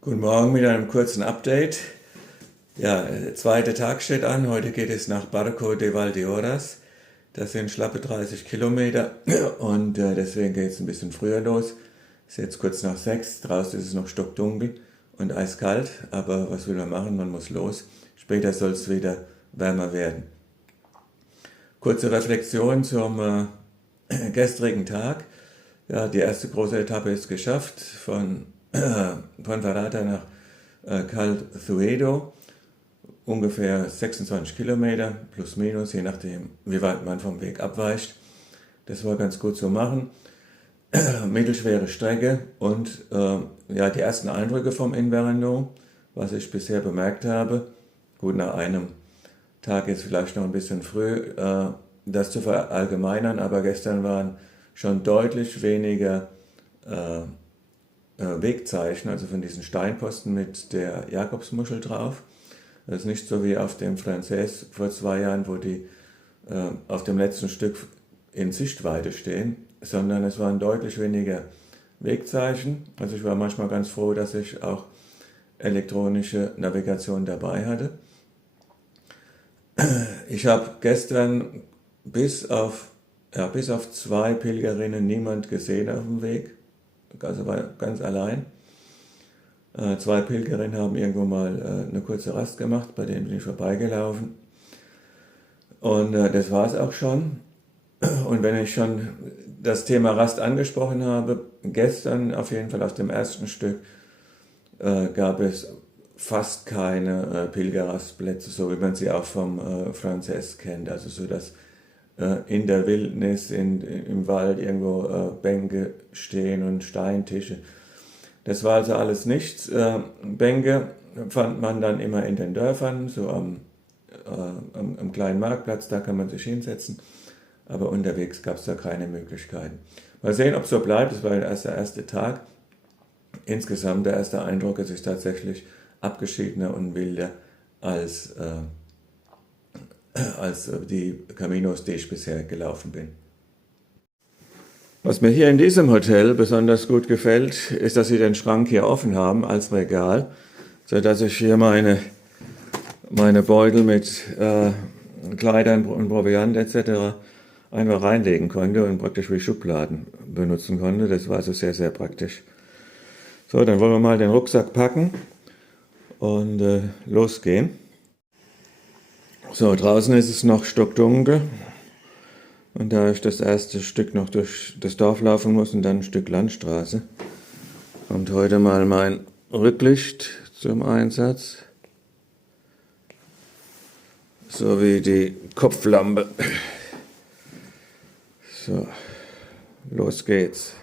Guten Morgen mit einem kurzen Update. Ja, der zweite Tag steht an. Heute geht es nach Barco de Valdeorras. Das sind schlappe 30 Kilometer und deswegen geht es ein bisschen früher los. Es ist jetzt kurz nach 6. Draußen ist es noch stockdunkel und eiskalt, aber was will man machen? Man muss los. Später soll es wieder wärmer werden. Kurze Reflexion zum gestrigen Tag. Ja, die erste große Etappe ist geschafft von Ponferrada nach Carucedo. Ungefähr 26 Kilometer, plus minus, je nachdem, wie weit man vom Weg abweicht. Das war ganz gut zu machen. Mittelschwere Strecke und ja, die ersten Eindrücke vom Invierno, was ich bisher bemerkt habe. Gut, nach einem Tag ist vielleicht noch ein bisschen früh, das zu verallgemeinern, aber gestern waren schon deutlich weniger Wegzeichen, also von diesen Steinposten mit der Jakobsmuschel drauf. Das ist nicht so wie auf dem Frances vor 2 Jahren, wo die auf dem letzten Stück in Sichtweite stehen, sondern es waren deutlich weniger Wegzeichen. Also ich war manchmal ganz froh, dass ich auch elektronische Navigation dabei hatte. Ich habe gestern bis auf 2 Pilgerinnen niemand gesehen auf dem Weg, also war ganz allein. 2 Pilgerinnen haben irgendwo mal eine kurze Rast gemacht, bei denen bin ich vorbeigelaufen. Und das war es auch schon. Und wenn ich schon das Thema Rast angesprochen habe, gestern auf jeden Fall auf dem ersten Stück gab es fast keine Pilgerrastplätze, so wie man sie auch vom Frances kennt. Also so, dass in der Wildnis, im Wald irgendwo Bänke stehen und Steintische. Das war also alles nichts. Bänke fand man dann immer in den Dörfern, so am kleinen Marktplatz, da kann man sich hinsetzen. Aber unterwegs gab es da keine Möglichkeiten. Mal sehen, ob es so bleibt. Das war erst der erste Tag. Insgesamt der erste Eindruck, es ist tatsächlich abgeschiedener und wilder als die Caminos, die ich bisher gelaufen bin. Was mir hier in diesem Hotel besonders gut gefällt, ist, dass sie den Schrank hier offen haben als Regal, sodass ich hier meine Beutel mit Kleidern und Proviant etc. einfach reinlegen konnte und praktisch wie Schubladen benutzen konnte. Das war also sehr, sehr praktisch. So, dann wollen wir mal den Rucksack packen und losgehen. So, draußen ist es noch stockdunkel. Und da ich das erste Stück noch durch das Dorf laufen muss und dann ein Stück Landstraße, kommt heute mal mein Rücklicht zum Einsatz, sowie die Kopflampe. So, los geht's.